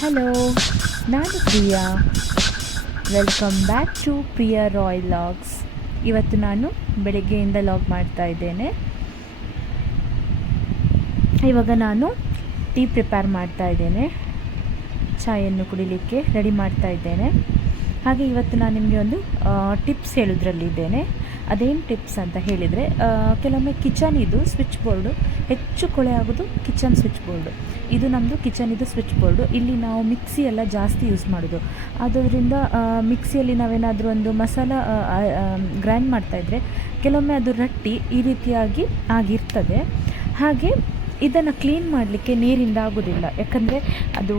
Hello ನಾನು Priya. Welcome back to Priya Roy logs ಇವತ್ತು ನಾನು ಬೆಳಗ್ಗೆಯಿಂದ ಲಾಗ್ ಮಾಡ್ತಾ ಇದ್ದೇನೆ. ಇವಾಗ ನಾನು ಟೀ ಪ್ರಿಪೇರ್ ಮಾಡ್ತಾ ಇದ್ದೇನೆ. ಚಾಯನ್ನು ಕುಡಿಲಿಕ್ಕೆ ರೆಡಿ ಮಾಡ್ತಾ ಇದ್ದೇನೆ. ಹಾಗೆ ಇವತ್ತು ನಾನು ನಿಮಗೆ ಒಂದು ಟಿಪ್ಸ್ ಹೇಳೋದ್ರಲ್ಲಿದ್ದೇನೆ ಅದೇನು ಟಿಪ್ಸ್ ಅಂತ ಹೇಳಿದರೆ ಕೆಲವೊಮ್ಮೆ ಕಿಚನ್ ಇದು ಸ್ವಿಚ್ ಬೋರ್ಡು ಹೆಚ್ಚು ಕೊಳೆ ಆಗೋದು ಕಿಚನ್ ಸ್ವಿಚ್ ಬೋರ್ಡು ಇದು ನಮ್ಮದು ಕಿಚನ್, ಇದು ಸ್ವಿಚ್ ಬೋರ್ಡು ಇಲ್ಲಿ ನಾವು ಮಿಕ್ಸಿ ಎಲ್ಲ ಜಾಸ್ತಿ ಯೂಸ್ ಮಾಡೋದು. ಆದ್ದರಿಂದ ಮಿಕ್ಸಿಯಲ್ಲಿ ನಾವೇನಾದರೂ ಒಂದು ಮಸಾಲ ಗ್ರೈಂಡ್ ಮಾಡ್ತಾಯಿದ್ರೆ ಕೆಲವೊಮ್ಮೆ ಅದು ರಟ್ಟಿ ಈ ರೀತಿಯಾಗಿ ಆಗಿರ್ತದೆ. ಹಾಗೆ ಇದನ್ನು ಕ್ಲೀನ್ ಮಾಡಲಿಕ್ಕೆ ನೀರಿಂದ ಆಗೋದಿಲ್ಲ. ಯಾಕಂದರೆ ಅದು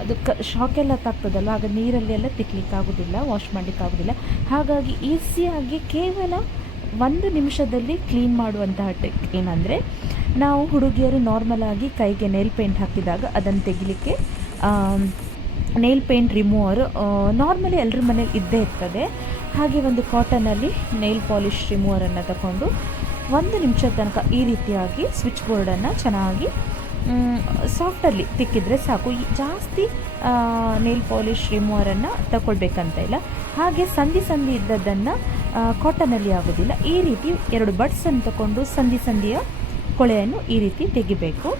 ಅದು ಕ ಶಾಕೆಲ್ಲ ತಾಗ್ತದಲ್ಲ ಆಗ ನೀರಲ್ಲಿ ಎಲ್ಲ ತಿಕ್ಲಿಕ್ಕೆ ಆಗೋದಿಲ್ಲ, ವಾಶ್ ಮಾಡಲಿಕ್ಕೆ ಆಗೋದಿಲ್ಲ. ಹಾಗಾಗಿ ಈಸಿಯಾಗಿ ಕೇವಲ ಒಂದು ನಿಮಿಷದಲ್ಲಿ ಕ್ಲೀನ್ ಮಾಡುವಂತಹ ಟೆಕ್ ಏನಂದರೆ ನಾವು ಹುಡುಗಿಯರು ನಾರ್ಮಲಾಗಿ ಕೈಗೆ ನೇಲ್ ಪೇಂಟ್ ಹಾಕಿದಾಗ ಅದನ್ನು ತೆಗಿಲಿಕ್ಕೆ ನೇಲ್ ಪೇಂಟ್ ರಿಮೂವರ್ ನಾರ್ಮಲಿ ಎಲ್ಲರ ಮನೇಲಿ ಇದ್ದೇ ಇರ್ತದೆ. ಹಾಗೆ ಒಂದು ಕಾಟನಲ್ಲಿ ನೇಲ್ ಪಾಲಿಷ್ ರಿಮೂವರನ್ನು ತಗೊಂಡು ಒಂದು ನಿಮಿಷದ ತನಕ ಈ ರೀತಿಯಾಗಿ ಸ್ವಿಚ್ ಬೋರ್ಡನ್ನು ಚೆನ್ನಾಗಿ ಸಾಫ್ಟಲ್ಲಿ ತಿಕ್ಕಿದರೆ ಸಾಕು. ಜಾಸ್ತಿ ನೇಲ್ ಪಾಲಿಷ್ ರಿಮೂವರನ್ನು ತಗೊಳ್ಬೇಕಂತ ಇಲ್ಲ. ಹಾಗೆ ಸಂಧಿ ಸಂಧಿ ಇದ್ದದ್ದನ್ನು ಕಾಟನಲ್ಲಿ ಆಗೋದಿಲ್ಲ. ಈ ರೀತಿ ಎರಡು ಬಡ್ಸನ್ನು ತಗೊಂಡು ಸಂಧಿ ಸಂಧಿಯ ಕೊಳೆಯನ್ನು ಈ ರೀತಿ ತೆಗಿಬೇಕು.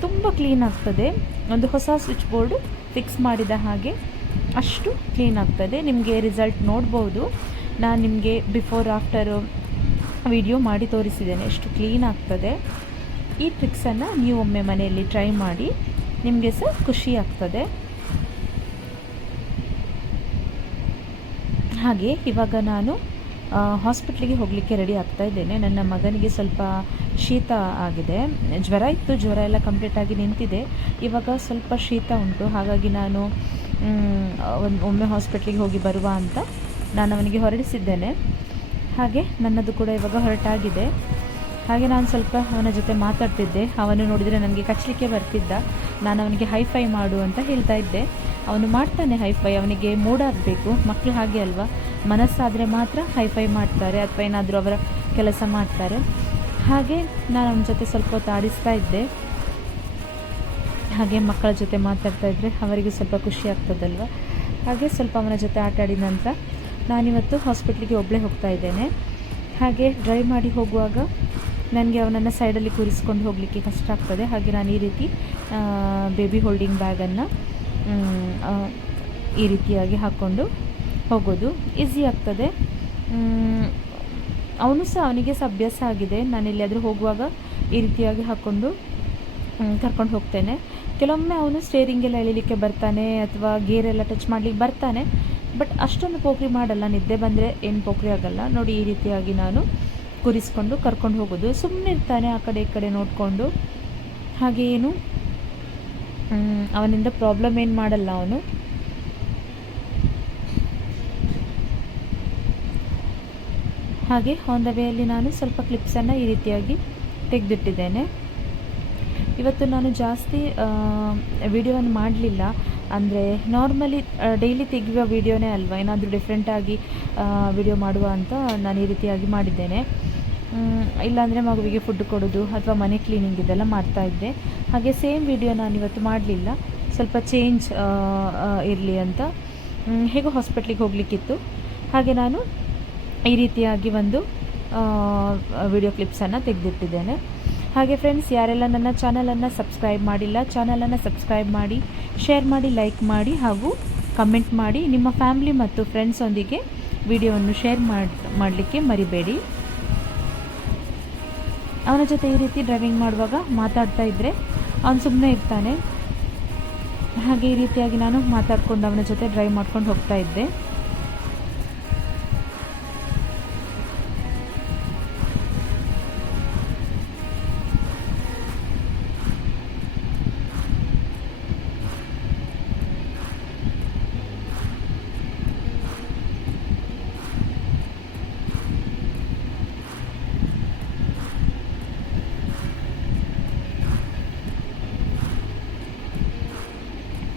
ತುಂಬ ಕ್ಲೀನ್ ಆಗ್ತದೆ. ಒಂದು ಹೊಸ ಸ್ವಿಚ್ ಬೋರ್ಡು ಫಿಕ್ಸ್ ಮಾಡಿದ ಹಾಗೆ ಅಷ್ಟು ಕ್ಲೀನ್ ಆಗ್ತದೆ. ನಿಮಗೆ ರಿಸಲ್ಟ್ ನೋಡ್ಬೋದು. ನಾನು ನಿಮಗೆ ಬಿಫೋರ್ ಆಫ್ಟರು ವಿಡಿಯೋ ಮಾಡಿ ತೋರಿಸಿದ್ದೇನೆ. ಎಷ್ಟು ಕ್ಲೀನ್ ಆಗ್ತದೆ. ಈ ಟ್ರಿಕ್ಸನ್ನು ನೀವು ಒಮ್ಮೆ ಮನೆಯಲ್ಲಿ ಟ್ರೈ ಮಾಡಿ ನಿಮಗೆ ಸಹ ಖುಷಿ ಆಗ್ತದೆ. ಹಾಗೆ ಇವಾಗ ನಾನು ಹಾಸ್ಪಿಟ್ಲಿಗೆ ಹೋಗಲಿಕ್ಕೆ ರೆಡಿ ಆಗ್ತಾ ಇದ್ದೇನೆ. ನನ್ನ ಮಗನಿಗೆ ಸ್ವಲ್ಪ ಶೀತ ಆಗಿದೆ. ಜ್ವರ ಇತ್ತು, ಜ್ವರ ಎಲ್ಲ ಕಂಪ್ಲೀಟಾಗಿ ನಿಂತಿದೆ. ಇವಾಗ ಸ್ವಲ್ಪ ಶೀತ ಉಂಟು. ಹಾಗಾಗಿ ನಾನು ಒಂದು ಒಮ್ಮೆ ಹಾಸ್ಪಿಟ್ಲಿಗೆ ಹೋಗಿ ಬರುವ ಅಂತ ನಾನು ಅವನಿಗೆ ಹೊರಡಿಸಿದ್ದೇನೆ. ಹಾಗೆ ನನ್ನದು ಕೂಡ ಇವಾಗ ಹೊರಟಾಗಿದೆ. ಹಾಗೆ ನಾನು ಸ್ವಲ್ಪ ಅವನ ಜೊತೆ ಮಾತಾಡ್ತಿದ್ದೆ. ಅವನು ನೋಡಿದರೆ ನನಗೆ ಕಚ್ಚಲಿಕ್ಕೆ ಬರ್ತಿದ್ದ. ನಾನು ಅವನಿಗೆ ಹೈಫೈ ಮಾಡು ಅಂತ ಹೇಳ್ತಾ ಇದ್ದೆ. ಅವನು ಮಾಡ್ತಾನೆ ಹೈಫೈ ಅವನಿಗೆ ಮೂಡಾಗಬೇಕು ಮಕ್ಕಳು ಹಾಗೆ ಅಲ್ವಾ? ಮನಸ್ಸಾದರೆ ಮಾತ್ರ ಹೈಫೈ ಮಾಡ್ತಾರೆ, ಅಥವಾ ಏನಾದರೂ ಅವರ ಕೆಲಸ ಮಾಡ್ತಾರೆ. ಹಾಗೆ ನಾನು ಅವನ ಜೊತೆ ಸ್ವಲ್ಪ ಹೊತ್ತು ಆಡಿಸ್ತಾ ಇದ್ದೆ. ಹಾಗೆ ಮಕ್ಕಳ ಜೊತೆ ಮಾತಾಡ್ತಾ ಇದ್ದರೆ ಅವರಿಗೆ ಸ್ವಲ್ಪ ಖುಷಿ ಆಗ್ತದಲ್ವ? ಹಾಗೆ ಸ್ವಲ್ಪ ಅವನ ಜೊತೆ ಆಟ ಆಡಿದ ನಂತರ ನಾನಿವತ್ತು ಹಾಸ್ಪಿಟ್ಲಿಗೆ ಒಬ್ಬಳೇ ಹೋಗ್ತಾ ಇದ್ದೇನೆ. ಹಾಗೆ ಡ್ರೈವ್ ಮಾಡಿ ಹೋಗುವಾಗ ನನಗೆ ಅವನನ್ನು ಸೈಡಲ್ಲಿ ಕೂರಿಸ್ಕೊಂಡು ಹೋಗಲಿಕ್ಕೆ ಕಷ್ಟ ಆಗ್ತದೆ. ಹಾಗೆ ನಾನು ಈ ರೀತಿ ಬೇಬಿ ಹೋಲ್ಡಿಂಗ್ ಬ್ಯಾಗನ್ನು ಈ ರೀತಿಯಾಗಿ ಹಾಕ್ಕೊಂಡು ಹೋಗೋದು. ಈಸಿ ಆಗ್ತದೆ. ಅವನು ಸಹ ಅವನಿಗೆ ಸಹ ಅಭ್ಯಾಸ ಆಗಿದೆ. ನಾನು ಎಲ್ಲಿಯಾದರೂ ಹೋಗುವಾಗ ಈ ರೀತಿಯಾಗಿ ಹಾಕ್ಕೊಂಡು ಕರ್ಕೊಂಡು ಹೋಗ್ತೇನೆ. ಕೆಲವೊಮ್ಮೆ ಅವನು ಸ್ಟೇರಿಂಗೆಲ್ಲ ಎಳಿಲಿಕ್ಕೆ ಬರ್ತಾನೆ ಅಥವಾ ಗೇರೆಲ್ಲ ಟಚ್ ಮಾಡ್ಲಿಕ್ಕೆ ಬರ್ತಾನೆ. ಬಟ್ ಅಷ್ಟೊಂದು ಪೋಖ್ರಿ ಮಾಡಲ್ಲ. ನಿದ್ದೆ ಬಂದರೆ ಏನು ಪೋಖ್ರಿ ಆಗಲ್ಲ. ನೋಡಿ ಈ ರೀತಿಯಾಗಿ ನಾನು ಕೂರಿಸ್ಕೊಂಡು ಕರ್ಕೊಂಡು ಹೋಗೋದು. ಸುಮ್ಮನೆ ಇರ್ತಾನೆ ಆ ಕಡೆ ಈ ಕಡೆ ನೋಡಿಕೊಂಡು. ಹಾಗೆ ಏನು ಅವನಿಂದ ಪ್ರಾಬ್ಲಮ್ ಏನು ಮಾಡಲ್ಲ ಅವನು. ಹಾಗೆ ಆನ್ ದ ವೇಯಲ್ಲಿ ನಾನು ಸ್ವಲ್ಪ ಕ್ಲಿಪ್ಸನ್ನು ಈ ರೀತಿಯಾಗಿ ತೆಗೆದಿಟ್ಟಿದ್ದೇನೆ. ಇವತ್ತು ನಾನು ಜಾಸ್ತಿ ವಿಡಿಯೋವನ್ನು ಮಾಡಲಿಲ್ಲ. ಅಂದರೆ ನಾರ್ಮಲಿ ಡೈಲಿ ತೆಗೆಯುವ ವಿಡಿಯೋನೇ ಅಲ್ವಾ? ಏನಾದರೂ ಡಿಫ್ರೆಂಟಾಗಿ ವಿಡಿಯೋ ಮಾಡುವ ಅಂತ ನಾನು ಈ ರೀತಿಯಾಗಿ ಮಾಡಿದ್ದೇನೆ. ಇಲ್ಲಾಂದರೆ ಮಗುವಿಗೆ ಫುಡ್ ಕೊಡೋದು ಅಥವಾ ಮನೆ ಕ್ಲೀನಿಂಗ್ ಇದೆಲ್ಲ ಮಾಡ್ತಾಯಿದ್ದೆ ಹಾಗೆ ಸೇಮ್ ವಿಡಿಯೋ ನಾನು ಇವತ್ತು ಮಾಡಲಿಲ್ಲ. ಸ್ವಲ್ಪ ಚೇಂಜ್ ಇರಲಿ ಅಂತ. ಹೇಗೋ ಹಾಸ್ಪಿಟ್ಲಿಗೆ ಹೋಗಲಿಕ್ಕಿತ್ತು. ಹಾಗೆ ನಾನು ಈ ರೀತಿಯಾಗಿ ಒಂದು ವಿಡಿಯೋ ಕ್ಲಿಪ್ಸನ್ನು ತೆಗೆದಿಟ್ಟಿದ್ದೇನೆ. ಹಾಗೆ ಫ್ರೆಂಡ್ಸ್ ಯಾರೆಲ್ಲ ನನ್ನ ಚಾನಲನ್ನು ಸಬ್ಸ್ಕ್ರೈಬ್ ಮಾಡಿಲ್ಲ ಚಾನಲನ್ನು ಸಬ್ಸ್ಕ್ರೈಬ್ ಮಾಡಿ ಶೇರ್ ಮಾಡಿ ಲೈಕ್ ಮಾಡಿ ಹಾಗೂ ಕಮೆಂಟ್ ಮಾಡಿ, ನಿಮ್ಮ ಫ್ಯಾಮ್ಲಿ ಮತ್ತು ಫ್ರೆಂಡ್ಸೊಂದಿಗೆ ವಿಡಿಯೋವನ್ನು ಶೇರ್ ಮಾಡಿ, ಮಾಡಲಿಕ್ಕೆ ಮರಿಬೇಡಿ. ಅವನ ಜೊತೆ ಈ ರೀತಿ ಡ್ರೈವಿಂಗ್ ಮಾಡುವಾಗ ಮಾತಾಡ್ತಾ ಇದ್ದರೆ ಅವನು ಸುಮ್ಮನೆ ಇರ್ತಾನೆ. ಹಾಗೆ ಈ ರೀತಿಯಾಗಿ ನಾನು ಮಾತಾಡ್ಕೊಂಡು ಅವನ ಜೊತೆ ಡ್ರೈವ್ ಮಾಡ್ಕೊಂಡು ಹೋಗ್ತಾ ಇದ್ದೆ.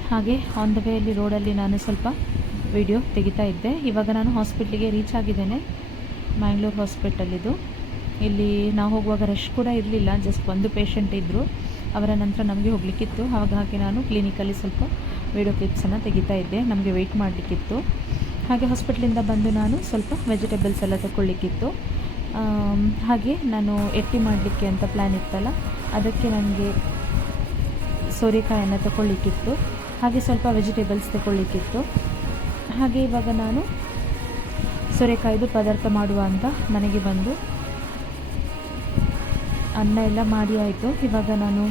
ಹಾಗೆ ಆನ್ ದ ವೇಯಲ್ಲಿ ರೋಡಲ್ಲಿ ನಾನು ಸ್ವಲ್ಪ ವಿಡಿಯೋ ತೆಗಿತಾ ಇದ್ದೆ. ಇವಾಗ ನಾನು ಹಾಸ್ಪಿಟ್ಲಿಗೆ ರೀಚ್ ಆಗಿದ್ದೇನೆ. ಮ್ಯಾಂಗ್ಳೂರ್ ಹಾಸ್ಪಿಟಲಿದು ಇಲ್ಲಿ ನಾವು ಹೋಗುವಾಗ ರಶ್ ಕೂಡ ಇರಲಿಲ್ಲ. ಜಸ್ಟ್ ಒಂದು ಪೇಷಂಟ್ ಇದ್ದರು ಅವರ ನಂತರ ನಮಗೆ ಹೋಗಲಿಕ್ಕಿತ್ತು. ಹಾಗಾಗಿ ನಾನು ಕ್ಲಿನಿಕಲ್ಲಿ ಸ್ವಲ್ಪ ವೀಡಿಯೋ ಕ್ಲಿಪ್ಸನ್ನು ತೆಗಿತಾ ಇದ್ದೆ. ನಮಗೆ ವೆಯ್ಟ್ ಮಾಡಲಿಕ್ಕಿತ್ತು. ಹಾಗೆ ಹಾಸ್ಪಿಟ್ಲಿಂದ ಬಂದು ನಾನು ಸ್ವಲ್ಪ ವೆಜಿಟೇಬಲ್ಸ್ ಎಲ್ಲ ತಗೊಳ್ಳಿಕ್ಕಿತ್ತು ಹಾಗೆ ನಾನು ಎಟ್ಟಿ ಮಾಡಲಿಕ್ಕೆ ಅಂತ ಪ್ಲ್ಯಾನ್ ಇತ್ತಲ್ಲ, ಅದಕ್ಕೆ ನನಗೆ ಸೋರೆಕಾಯನ್ನು ತಗೊಳ್ಳಿಕ್ಕಿತ್ತು ಹಾಗೆ ಸ್ವಲ್ಪ ವೆಜಿಟೇಬಲ್ಸ್ ತಗೊಳ್ಳಿಕ್ಕಿತ್ತು. ಹಾಗೆ ಇವಾಗ ನಾನು ಸೋರೆಕಾಯ್ದು ಪದಾರ್ಥ ಮಾಡುವ ಅಂತ ಮನೆಗೆ ಬಂದು ಅನ್ನ ಎಲ್ಲ ಮಾಡಿ ಆಯಿತು. ಇವಾಗ ನಾನು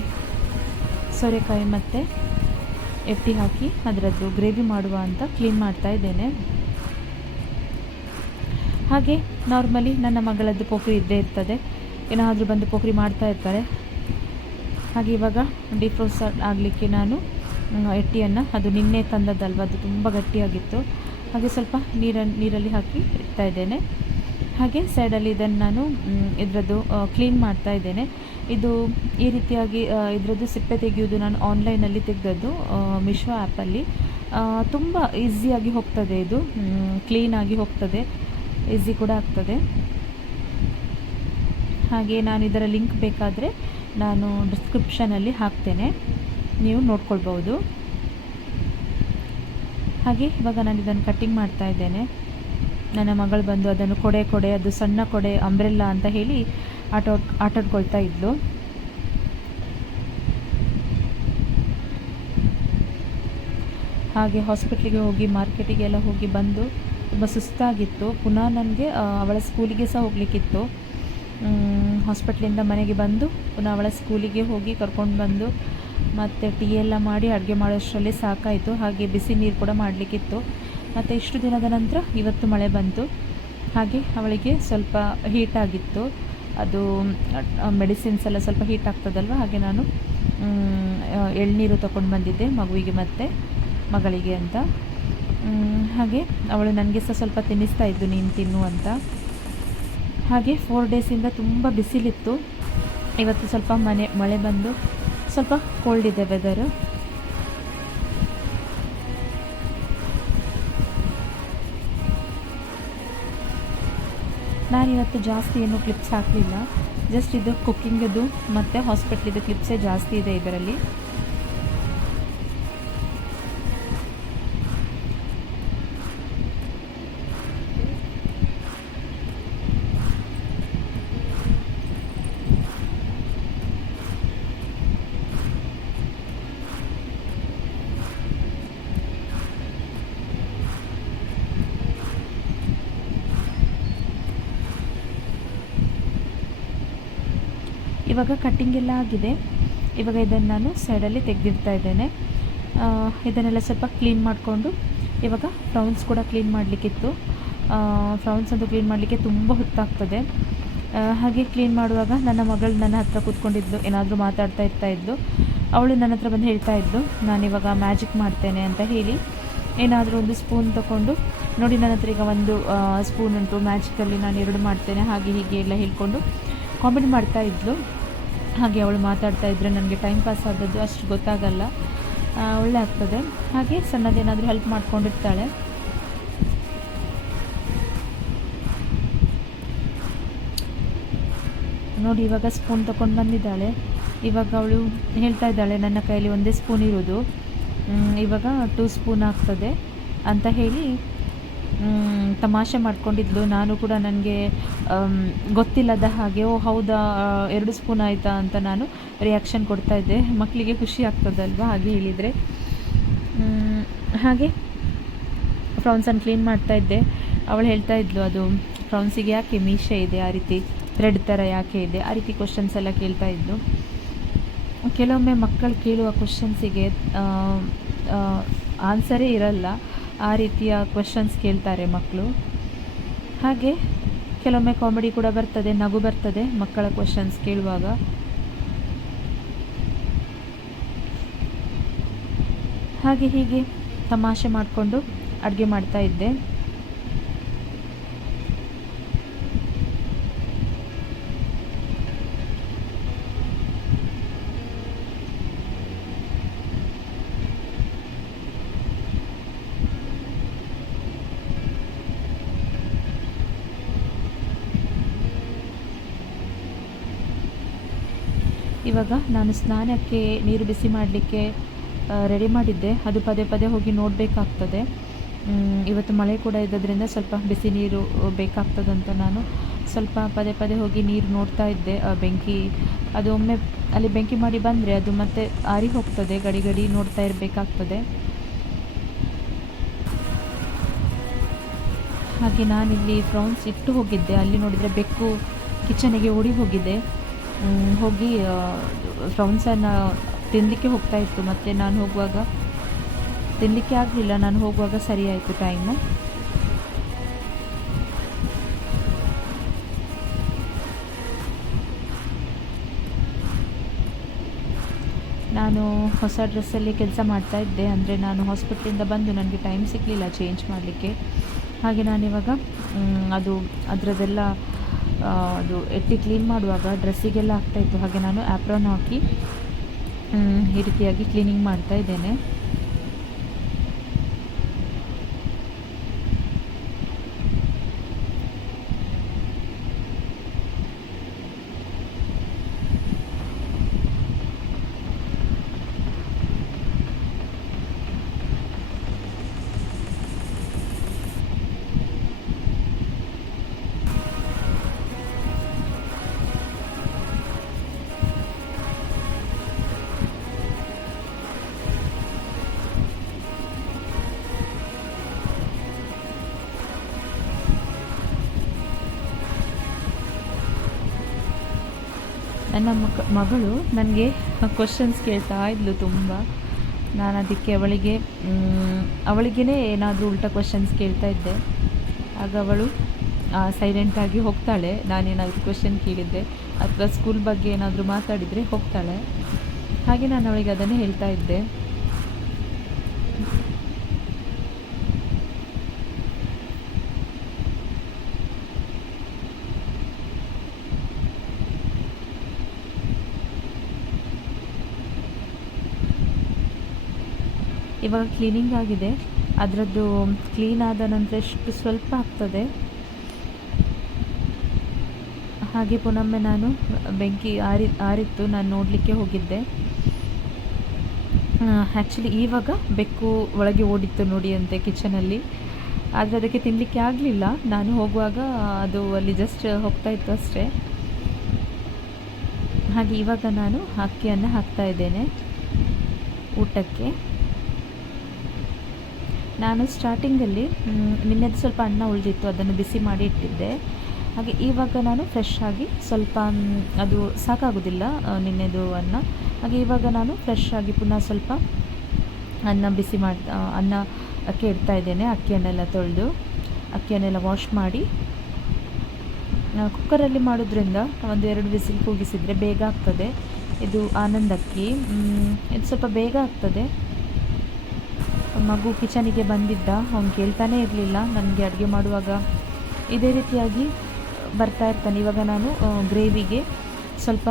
ಸೋರೆಕಾಯಿ ಮತ್ತು ಎಟ್ಟಿ ಹಾಕಿ ಅದರದ್ದು ಗ್ರೇವಿ ಮಾಡುವ ಅಂತ ಕ್ಲೀನ್ ಮಾಡ್ತಾ ಇದ್ದೇನೆ. ಹಾಗೆ ನಾರ್ಮಲಿ ನನ್ನ ಮಗಳದ್ದು ಪೋಖ್ರಿ ಇದ್ದೇ ಇರ್ತದೆ. ಏನಾದರೂ ಬಂದು ಪೋಖ್ರಿ ಮಾಡ್ತಾ ಇರ್ತಾರೆ. ಹಾಗೆ ಇವಾಗ ಡಿಫ್ರೋಸ್ ಆಗಲಿಕ್ಕೆ ನಾನು ಎಟ್ಟಿಯನ್ನು. ಅದು ನಿನ್ನೆ ತಂದದ್ದಲ್ವ? ಅದು ತುಂಬ ಗಟ್ಟಿಯಾಗಿತ್ತು. ಹಾಗೆ ಸ್ವಲ್ಪ ನೀರನ್ನು ನೀರಲ್ಲಿ ಹಾಕಿ ಇಡ್ತಾ ಇದ್ದೇನೆ. ಹಾಗೆ ಸೈಡಲ್ಲಿ ಇದನ್ನು ನಾನು ಇದರದ್ದು ಕ್ಲೀನ್ ಮಾಡ್ತಾ ಇದ್ದೇನೆ. ಇದು ಈ ರೀತಿಯಾಗಿ ಇದರದ್ದು ಸಿಪ್ಪೆ ತೆಗೆಯೋದು ನಾನು ಆನ್ಲೈನಲ್ಲಿ ತೆಗೆದದ್ದು ಮಿಶೋ ಆ್ಯಪಲ್ಲಿ ತುಂಬ ಈಸಿಯಾಗಿ ಹೋಗ್ತದೆ ಇದು. ಕ್ಲೀನಾಗಿ ಹೋಗ್ತದೆ. ಈಸಿ ಕೂಡ ಆಗ್ತದೆ. ಹಾಗೆ ನಾನು ಇದರ ಲಿಂಕ್ ಬೇಕಾದರೆ ನಾನು ಡಿಸ್ಕ್ರಿಪ್ಷನಲ್ಲಿ ಹಾಕ್ತೇನೆ. ನೀವು ನೋಡ್ಕೊಳ್ಬೋದು ಹಾಗೆ ಇವಾಗ ನಾನು ಇದನ್ನು ಕಟ್ಟಿಂಗ್ ಮಾಡ್ತಾ ಇದ್ದೇನೆ. ನನ್ನ ಮಗಳು ಬಂದು ಅದನ್ನು ಕೊಡೆ ಕೊಡೆ, ಅದು ಸಣ್ಣ ಕೊಡೆ ಅಂಬ್ರೆಲ್ಲ ಅಂತ ಹೇಳಿ ಆಟೋ, ಆಟಾಡ್ಕೊಳ್ತಾ ಇದ್ಲು. ಹಾಗೆ ಹಾಸ್ಪಿಟ್ಲಿಗೆ ಹೋಗಿ ಮಾರ್ಕೆಟಿಗೆಲ್ಲ ಹೋಗಿ ಬಂದು ತುಂಬ ಸುಸ್ತಾಗಿತ್ತು. ಪುನಃ ನನಗೆ ಅವಳ ಸ್ಕೂಲಿಗೆ ಸಹ ಹೋಗಲಿಕ್ಕಿತ್ತು. ಹಾಸ್ಪಿಟ್ಲಿಂದ ಮನೆಗೆ ಬಂದು ಪುನಃ ಅವಳ ಸ್ಕೂಲಿಗೆ ಹೋಗಿ ಕರ್ಕೊಂಡು ಬಂದು ಮತ್ತು ಟೀ ಎಲ್ಲ ಮಾಡಿ ಅಡುಗೆ ಮಾಡೋಷ್ಟರಲ್ಲಿ ಸಾಕಾಯಿತು. ಹಾಗೆ ಬಿಸಿ ನೀರು ಕೂಡ ಮಾಡಲಿಕ್ಕಿತ್ತು. ಮತ್ತು ಇಷ್ಟು ದಿನದ ನಂತರ ಇವತ್ತು ಮಳೆ ಬಂತು. ಹಾಗೆ ಅವಳಿಗೆ ಸ್ವಲ್ಪ ಹೀಟ್ ಆಗಿತ್ತು. ಅದು ಮೆಡಿಸಿನ್ಸ್ ಎಲ್ಲ ಸ್ವಲ್ಪ ಹೀಟ್ ಆಗ್ತದಲ್ವ? ಹಾಗೆ ನಾನು ಎಳ್ನೀರು ತಗೊಂಡು ಬಂದಿದ್ದೆ ಮಗುವಿಗೆ ಮತ್ತು ಮಗಳಿಗೆ ಅಂತ. ಹಾಗೆ ಅವಳು ನನಗೆ ಸಹ ಸ್ವಲ್ಪ ತಿನ್ನಿಸ್ತಾ ಇದ್ದು ನೀನು ತಿನ್ನು ಅಂತ. ಹಾಗೆ ಫೋರ್ ಡೇಸಿಂದ ತುಂಬ ಬಿಸಿಲಿತ್ತು. ಇವತ್ತು ಸ್ವಲ್ಪ ಮನೆ, ಮಳೆ ಬಂದು ಸ್ವಲ್ಪ ಕೋಲ್ಡ್ ಇದೆ ಬೆದರ್ ನಾನು ಇವತ್ತು ಜಾಸ್ತಿ ಏನು ಕ್ಲಿಪ್ಸ್ ಹಾಕಲಿಲ್ಲ. ಜಸ್ಟ್ ಇದು ಕುಕ್ಕಿಂಗದು ಮತ್ತು ಹಾಸ್ಪಿಟ್ಲಿದು ಕ್ಲಿಪ್ಸೇ ಜಾಸ್ತಿ ಇದೆ ಇದರಲ್ಲಿ. ಇವಾಗ ಕಟ್ಟಿಂಗ್ ಎಲ್ಲ ಆಗಿದೆ. ಇವಾಗ ಇದನ್ನು ನಾನು ಸೈಡಲ್ಲಿ ತೆಗೆದಿರ್ತಾ ಇದ್ದೇನೆ. ಇದನ್ನೆಲ್ಲ ಸ್ವಲ್ಪ ಕ್ಲೀನ್ ಮಾಡಿಕೊಂಡು ಇವಾಗ ಫ್ರೌನ್ಸ್ ಕೂಡ ಕ್ಲೀನ್ ಮಾಡಲಿಕ್ಕಿತ್ತು. ಫ್ರೌನ್ಸ್ ಅಂತೂ ಕ್ಲೀನ್ ಮಾಡಲಿಕ್ಕೆ ತುಂಬ ಹೊತ್ತಾಗ್ತದೆ. ಹಾಗೆ ಕ್ಲೀನ್ ಮಾಡುವಾಗ ನನ್ನ ಮಗಳು ನನ್ನ ಹತ್ರ ಕೂತ್ಕೊಂಡಿದ್ಲು ಏನಾದರೂ ಮಾತಾಡ್ತಾ ಇರ್ತಾ ಇದ್ಲು. ಅವಳು ನನ್ನ ಹತ್ರ ಬಂದು ಹೇಳ್ತಾ ಇದ್ಲು, ನಾನಿವಾಗ ಮ್ಯಾಜಿಕ್ ಮಾಡ್ತೇನೆ ಅಂತ ಹೇಳಿ. ಏನಾದರೂ ಒಂದು ಸ್ಪೂನ್ ತಗೊಂಡು ನೋಡಿ ನನ್ನ ಹತ್ರ ಈಗ ಒಂದು ಸ್ಪೂನ್ ಉಂಟು ಮ್ಯಾಜಿಕಲ್ಲಿ ನಾನು ಎರಡು ಮಾಡ್ತೇನೆ, ಹಾಗೆ ಹೀಗೆ ಎಲ್ಲ ಹೇಳ್ಕೊಂಡು ಕಾಮೆಂಟ್ ಮಾಡ್ತಾ ಇದ್ಲು. ಹಾಗೆ ಅವಳು ಮಾತಾಡ್ತಾ ಇದ್ದರೆ ನನಗೆ ಟೈಮ್ ಪಾಸ್ ಆದದ್ದು ಅಷ್ಟು ಗೊತ್ತಾಗಲ್ಲ. ಒಳ್ಳೆ ಆಗ್ತದೆ. ಹಾಗೆ ಸಣ್ಣದೇನಾದರೂ ಹೆಲ್ಪ್ ಮಾಡ್ಕೊಂಡಿರ್ತಾಳೆ. ನೋಡಿ, ಇವಾಗ ಸ್ಪೂನ್ ತಗೊಂಡು ಬಂದಿದ್ದಾಳೆ. ಇವಾಗ ಅವಳು ಹೇಳ್ತಾ ಇದ್ದಾಳೆ, ನನ್ನ ಕೈಯಲ್ಲಿ ಒಂದೇ ಸ್ಪೂನ್ ಇರೋದು. ಇವಾಗ ಟೂ ಸ್ಪೂನ್ ಆಗ್ತದೆ ಅಂತ ಹೇಳಿ ತಮಾಷೆ ಮಾಡ್ಕೊಂಡಿದ್ಲು. ನಾನು ಕೂಡ ನನಗೆ ಗೊತ್ತಿಲ್ಲದ ಹಾಗೆ, ಓ, ಹೌದಾ ಎರಡು ಸ್ಪೂನ್ ಆಯಿತಾ ಅಂತ ನಾನು ರಿಯಾಕ್ಷನ್ ಕೊಡ್ತಾ ಇದ್ದೆ. ಮಕ್ಕಳಿಗೆ ಖುಷಿ ಆಗ್ತದಲ್ವಾ ಹಾಗೆ ಹೇಳಿದರೆ. ಹಾಗೆ ಫ್ರೌನ್ಸನ್ನು ಕ್ಲೀನ್ ಮಾಡ್ತಾ ಇದ್ದೆ. ಅವಳು ಹೇಳ್ತಾ ಇದ್ಲು ಅದು ಫ್ರೌನ್ಸಿಗೆ ಯಾಕೆ ಮೀಶೆ ಇದೆ? ಆ ರೀತಿ ಥ್ರೆಡ್ ಥರ ಯಾಕೆ ಇದೆ? ಆ ರೀತಿ ಕ್ವಶನ್ಸ್ ಎಲ್ಲ ಕೇಳ್ತಾ ಇದ್ಲು. ಕೆಲವೊಮ್ಮೆ ಮಕ್ಕಳು ಕೇಳುವ ಕ್ವಶನ್ಸಿಗೆ ಆನ್ಸರೇ ಇರಲ್ಲ. ಆ ರೀತಿಯ ಕ್ವಶನ್ಸ್ ಕೇಳ್ತಾರೆ ಮಕ್ಕಳು. ಹಾಗೆ ಕೆಲವೊಮ್ಮೆ ಕಾಮಿಡಿ ಕೂಡ ಬರ್ತದೆ, ನಗು ಬರ್ತದೆ, ಮಕ್ಕಳ ಕ್ವಶನ್ಸ್ ಕೇಳುವಾಗ. ಹಾಗೆ ಹೀಗೆ ತಮಾಷೆ ಮಾಡಿಕೊಂಡು ಅಡುಗೆ ಮಾಡ್ತಾ ಇದ್ದೆ. ಇವಾಗ ನಾನು ಸ್ನಾನಕ್ಕೆ ನೀರು ಬಿಸಿ ಮಾಡಲಿಕ್ಕೆ ರೆಡಿ ಮಾಡಿದ್ದೆ. ಅದು ಪದೇ ಪದೇ ಹೋಗಿ ನೋಡಬೇಕಾಗ್ತದೆ. ಇವತ್ತು ಮಳೆ ಕೂಡ ಇದ್ದದ್ರಿಂದ ಸ್ವಲ್ಪ ಬಿಸಿ ನೀರು ಬೇಕಾಗ್ತದಂತ ನಾನು ಸ್ವಲ್ಪ ಪದೇ ಪದೇ ಹೋಗಿ ನೀರು ನೋಡ್ತಾ ಇದ್ದೆ ಬೆಂಕಿ. ಅದು ಒಮ್ಮೆ ಅಲ್ಲಿ ಬೆಂಕಿ ಮಾಡಿ ಬಂದರೆ ಅದು ಮತ್ತೆ ಆರಿ ಹೋಗ್ತದೆ, ಗಡಿ ಗಡಿ ನೋಡ್ತಾ ಇರಬೇಕಾಗ್ತದೆ. ಹಾಗೆ ನಾನಿಲ್ಲಿ ಫ್ರೌನ್ಸ್ ಇಟ್ಟು ಹೋಗಿದ್ದೆ. ಅಲ್ಲಿ ನೋಡಿದರೆ ಬೆಕ್ಕು ಕಿಚನಿಗೆ ಓಡಿ ಹೋಗಿದೆ. ಹೋಗಿ ಫ್ರೌನ್ಸನ್ನು ತಿನ್ನಲಿಕ್ಕೆ ಹೋಗ್ತಾ ಇತ್ತು. ಮತ್ತು ನಾನು ಹೋಗುವಾಗ ತಿನ್ನಲಿಕ್ಕೆ ಆಗಲಿಲ್ಲ. ನಾನು ಹೋಗುವಾಗ ಸರಿ ಆಯಿತು ಟೈಮು ನಾನು ಹೊಸ ಡ್ರೆಸ್ಸಲ್ಲಿ ಕೆಲಸ ಮಾಡ್ತಾ ಇದ್ದೆ. ಅಂದರೆ ನಾನು ಹಾಸ್ಪಿಟ್ಲಿಂದ ಬಂದು ನನಗೆ ಟೈಮ್ ಸಿಗಲಿಲ್ಲ ಚೇಂಜ್ ಮಾಡಲಿಕ್ಕೆ. ಹಾಗೆ ನಾನಿವಾಗ ಇವಾಗ ಅದು ಅದರದೆಲ್ಲ ಅದು ಎತ್ತಿ ಕ್ಲೀನ್ ಮಾಡುವಾಗ ಡ್ರೆಸ್ಸಿಗೆಲ್ಲ ಆಗ್ತಾಯಿತ್ತು ಹಾಗೆ ನಾನು ಆ್ಯಪ್ರಾನ್ ಹಾಕಿ ಈ ರೀತಿಯಾಗಿ ಕ್ಲೀನಿಂಗ್ ಮಾಡ್ತಾ ಇದ್ದೇನೆ. ನನ್ನ ಮಕ್ ಮಗಳು ನನಗೆ ಕ್ವಶನ್ಸ್ ಕೇಳ್ತಾ ಇದ್ಲು ತುಂಬ. ನಾನು ಅದಕ್ಕೆ ಅವಳಿಗೆ ಅವಳಿಗೇ ಏನಾದರೂ ಉಲ್ಟಾ ಕ್ವಶನ್ಸ್ ಕೇಳ್ತಾ ಇದ್ದೆ. ಆಗ ಅವಳು ಸೈಲೆಂಟಾಗಿ ಹೋಗ್ತಾಳೆ. ನಾನೇನಾದರೂ ಕ್ವಶನ್ ಕೇಳಿದ್ದೆ. ಅಥವಾ ಸ್ಕೂಲ್ ಬಗ್ಗೆ ಏನಾದರೂ ಮಾತಾಡಿದರೆ ಹೋಗ್ತಾಳೆ. ಹಾಗೆ ನಾನು ಅವಳಿಗೆ ಅದನ್ನೇ ಹೇಳ್ತಾ ಇದ್ದೆ. ಇವಾಗ ಕ್ಲೀನಿಂಗ್ ಆಗಿದೆ. ಅದರದ್ದು ಕ್ಲೀನ್ ಆದ ನಂತರ ಎಷ್ಟು ಸ್ವಲ್ಪ ಆಗ್ತದೆ. ಹಾಗೆ ಪುನೊಮ್ಮೆ ನಾನು ಬೆಂಕಿ ಆರಿ, ಆರಿತ್ತು. ನಾನು ನೋಡಲಿಕ್ಕೆ ಹೋಗಿದ್ದೆ. ಆ್ಯಕ್ಚುಲಿ ಇವಾಗ ಬೆಕ್ಕು ಒಳಗೆ ಓಡಿತ್ತು ನೋಡಿ ಅಂತೆ ಕಿಚನಲ್ಲಿ ಆದರೆ ಅದಕ್ಕೆ ತಿನ್ನಲಿಕ್ಕೆ ಆಗಲಿಲ್ಲ. ನಾನು ಹೋಗುವಾಗ ಅದು ಅಲ್ಲಿ ಜಸ್ಟ್ ಹೋಗ್ತಾ ಇತ್ತು ಅಷ್ಟೇ. ಹಾಗೆ ಇವಾಗ ನಾನು ಅಕ್ಕಿಯನ್ನು ಹಾಕ್ತಾ ಇದ್ದೇನೆ ಊಟಕ್ಕೆ. ನಾನು ಸ್ಟಾರ್ಟಿಂಗಲ್ಲಿ ನಿನ್ನೆದು ಸ್ವಲ್ಪ ಅನ್ನ ಉಳಿದಿತ್ತು, ಅದನ್ನು ಬಿಸಿ ಮಾಡಿ ಇಟ್ಟಿದ್ದೆ. ಹಾಗೆ ಇವಾಗ ನಾನು ಫ್ರೆಶ್ ಆಗಿ ಸ್ವಲ್ಪ ಅದು ಸಾಕಾಗೋದಿಲ್ಲ ನಿನ್ನೆದು ಅನ್ನ. ಹಾಗೆ ಇವಾಗ ನಾನು ಫ್ರೆಶ್ ಆಗಿ ಪುನಃ ಸ್ವಲ್ಪ ಅನ್ನ ಬಿಸಿ ಮಾಡಿ ಅನ್ನ ಅಕ್ಕಿ ಇಡ್ತಾ ಇದ್ದೇನೆ ಅಕ್ಕಿಯನ್ನೆಲ್ಲ ತೊಳೆದು ಅಕ್ಕಿಯನ್ನೆಲ್ಲ ವಾಶ್ ಮಾಡಿ. ಕುಕ್ಕರಲ್ಲಿ ಮಾಡೋದ್ರಿಂದ ಒಂದು ಎರಡು ವಿಸಿಲ್ ಕೂಗಿಸಿದರೆ ಬೇಗ ಆಗ್ತದೆ. ಇದು ಆನಂದ ಅಕ್ಕಿ ಇದು ಸ್ವಲ್ಪ ಬೇಗ ಆಗ್ತದೆ. ಮಗು ಕಿಚನಿಗೆ ಬಂದಿದ್ದ. ಅವ್ನು ಕೇಳ್ತಾನೇ ಇರಲಿಲ್ಲ. ನನಗೆ ಅಡುಗೆ ಮಾಡುವಾಗ ಇದೇ ರೀತಿಯಾಗಿ ಬರ್ತಾ ಇರ್ತಾನೆ. ಇವಾಗ ನಾನು ಗ್ರೇವಿಗೆ ಸ್ವಲ್ಪ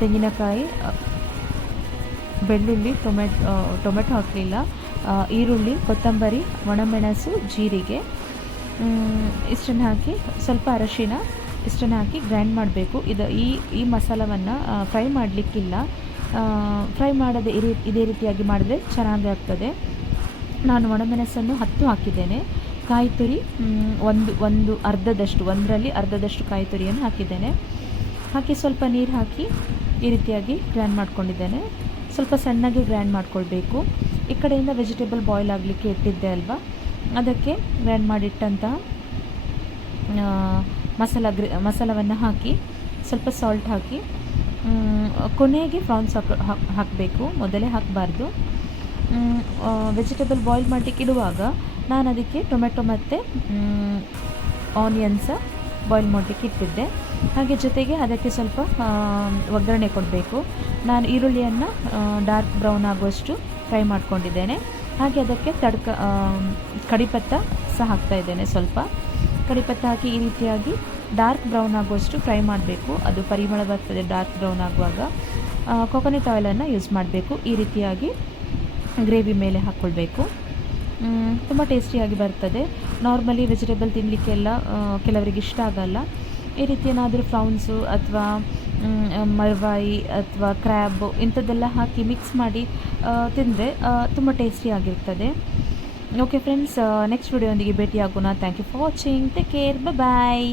ತೆಂಗಿನಕಾಯಿ, ಬೆಳ್ಳುಳ್ಳಿ, ಟೊಮೆಟೊ ಟೊಮೆಟೊ ಹಾಕಲಿಲ್ಲ. ಈರುಳ್ಳಿ, ಕೊತ್ತಂಬರಿ, ಒಣಮೆಣಸು, ಜೀರಿಗೆ ಇಷ್ಟನ್ನು ಹಾಕಿ ಸ್ವಲ್ಪ ಅರಶಿನ ಇಷ್ಟನ್ನು ಹಾಕಿ ಗ್ರೈಂಡ್ ಮಾಡಬೇಕು. ಇದು, ಈ ಈ ಮಸಾಲವನ್ನು ಫ್ರೈ ಮಾಡಲಿಕ್ಕಿಲ್ಲ. ಫ್ರೈ ಮಾಡದೆ ಇದೇ ರೀತಿಯಾಗಿ ಮಾಡಿದ್ರೆ ಚೆನ್ನಾಗಿ ಆಗ್ತದೆ. ನಾನು ಒಣಮೆಣಸನ್ನು ಹತ್ತು ಹಾಕಿದ್ದೇನೆ. ಕಾಯಿ ತುರಿ ಒಂದು ಒಂದು ಅರ್ಧದಷ್ಟು, ಒಂದರಲ್ಲಿ ಅರ್ಧದಷ್ಟು ಕಾಯಿ ತುರಿಯನ್ನು ಹಾಕಿದ್ದೇನೆ. ಹಾಕಿ ಸ್ವಲ್ಪ ನೀರು ಹಾಕಿ ಈ ರೀತಿಯಾಗಿ ಗ್ರ್ಯಾಂಡ್ ಮಾಡ್ಕೊಂಡಿದ್ದೇನೆ. ಸ್ವಲ್ಪ ಸಣ್ಣಗೆ ಗ್ರ್ಯಾಂಡ್ ಮಾಡ್ಕೊಳ್ಬೇಕು. ಈ ಕಡೆಯಿಂದ ವೆಜಿಟೇಬಲ್ ಬಾಯ್ಲ್ ಆಗಲಿಕ್ಕೆ ಇಟ್ಟಿದ್ದೆ ಅಲ್ವಾ? ಅದಕ್ಕೆ ಗ್ರ್ಯಾಂಡ್ ಮಾಡಿಟ್ಟಂತಹ ಮಸಾಲ ಗ್ರ, ಮಸಾಲವನ್ನು ಹಾಕಿ, ಸ್ವಲ್ಪ ಸಾಲ್ಟ್ ಹಾಕಿ ಕೊನೆಗೆ ಫ್ರಾನ್ಸ್ ಹಾಕ, ಹಾಕಬೇಕು. ಮೊದಲೇ ಹಾಕಬಾರ್ದು. ವೆಜಿಟೇಬಲ್ ಬಾಯ್ಲ್ ಮಾಡಲಿಕ್ಕೆ ಇಡುವಾಗ ನಾನು ಅದಕ್ಕೆ ಟೊಮೆಟೊ ಮತ್ತು ಆನಿಯನ್ಸ ಬಾಯ್ಲ್ ಮಾಡಲಿಕ್ಕೆ ಇಟ್ಟಿದ್ದೆ. ಹಾಗೆ ಜೊತೆಗೆ ಅದಕ್ಕೆ ಸ್ವಲ್ಪ ಒಗ್ಗರಣೆ ಕೊಡಬೇಕು. ನಾನು ಈರುಳ್ಳಿಯನ್ನು ಡಾರ್ಕ್ ಬ್ರೌನ್ ಆಗುವಷ್ಟು ಫ್ರೈ ಮಾಡ್ಕೊಂಡಿದ್ದೇನೆ. ಹಾಗೆ ಅದಕ್ಕೆ ತಡ್ಕ ಕಡಿಪತ್ತ ಸಹ ಹಾಕ್ತಾ ಇದ್ದೇನೆ ಸ್ವಲ್ಪ. ಕಡಿಪತ್ತ ಹಾಕಿ ಈ ರೀತಿಯಾಗಿ ಡಾರ್ಕ್ ಬ್ರೌನ್ ಆಗುವಷ್ಟು ಫ್ರೈ ಮಾಡಬೇಕು. ಅದು ಪರಿಮಳ ಬರ್ತದೆ ಡಾರ್ಕ್ ಬ್ರೌನ್ ಆಗುವಾಗ. ಕೊಕೊನೆಟ್ ಆಯಿಲನ್ನು ಯೂಸ್ ಮಾಡಬೇಕು. ಈ ರೀತಿಯಾಗಿ ಗ್ರೇವಿ ಮೇಲೆ ಹಾಕ್ಕೊಳ್ಬೇಕು. ತುಂಬ ಟೇಸ್ಟಿಯಾಗಿ ಬರ್ತದೆ. ನಾರ್ಮಲಿ ವೆಜಿಟೇಬಲ್ ತಿನ್ನಲಿಕ್ಕೆಲ್ಲ ಕೆಲವರಿಗೆ ಇಷ್ಟ ಆಗಲ್ಲ. ಈ ರೀತಿ ಏನಾದರೂ ಫ್ರೌನ್ಸು ಅಥವಾ ಮಳವಾಯಿ ಅಥವಾ ಕ್ರ್ಯಾಬ್ ಇಂಥದ್ದೆಲ್ಲ ಹಾಕಿ ಮಿಕ್ಸ್ ಮಾಡಿ ತಿಂದರೆ ತುಂಬ ಟೇಸ್ಟಿಯಾಗಿರ್ತದೆ ಓಕೆ ಫ್ರೆಂಡ್ಸ್ ನೆಕ್ಸ್ಟ್ ವಿಡಿಯೋಂದಿಗೆ ಭೇಟಿಯಾಗೋಣ. Thank you for watching take care bye